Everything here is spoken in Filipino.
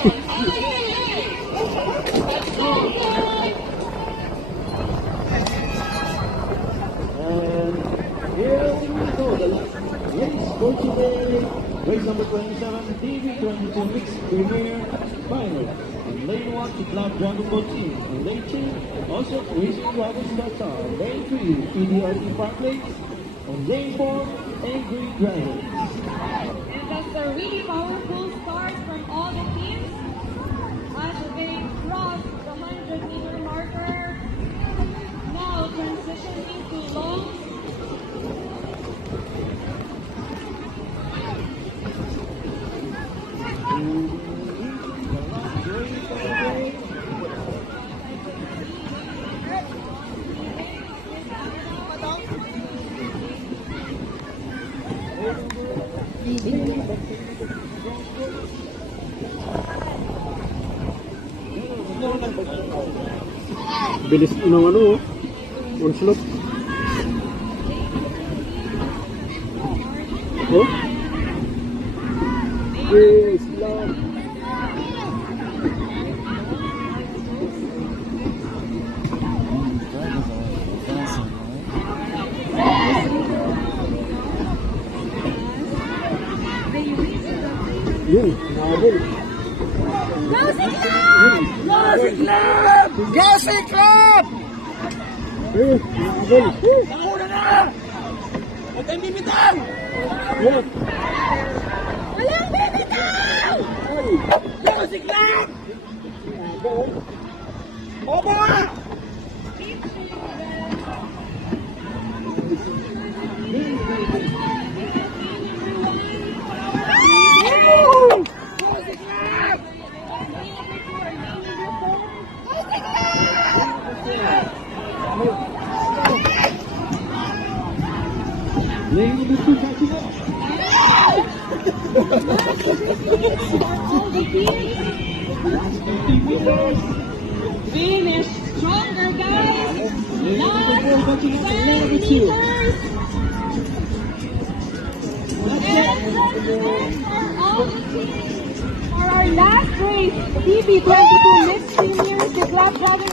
Here we go, the last race for today. Race number 27, TV22 Mixed Premier Final. In lane 1, Siklab Dragon team. In lane 2, also Racing Dragons.com. Lane 3, PDRT Parkplace. And lane 4, Angry Dragons. And that's a really powerful start from all the teams as they cross the 100-meter marker. Now transitioning to long. Bilis ng ano, onslaught. Oh? Yes, love. Yun, nabol. Go Siklab! Go Siklab! Go Siklab! Nabol. Nauna na! Huwag kayong bibitaw! Walang bibitaw! Go Siklab! Opa! Lane number 2 catching up. All the teams. 50 meters. Finish stronger, guys. Lane number 4 catching up. Lane number 2. Meters. And for all the teams for our last race, TV22 Mixed Premier Siklab Dragon.